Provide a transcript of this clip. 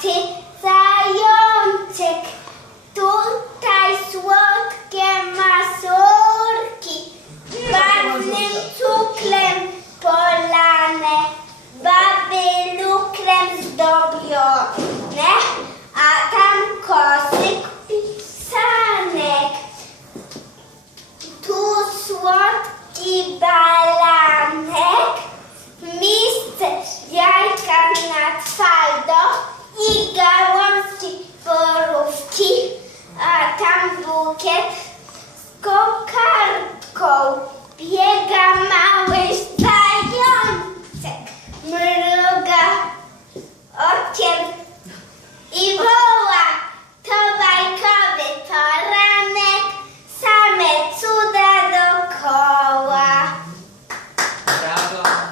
ty zajączek. Tutaj słodkie masurki, barwnym cukrem polane, baby lukrem zdobione, a tam kosyk pisanek. Tu słodki bar. Tam bukiet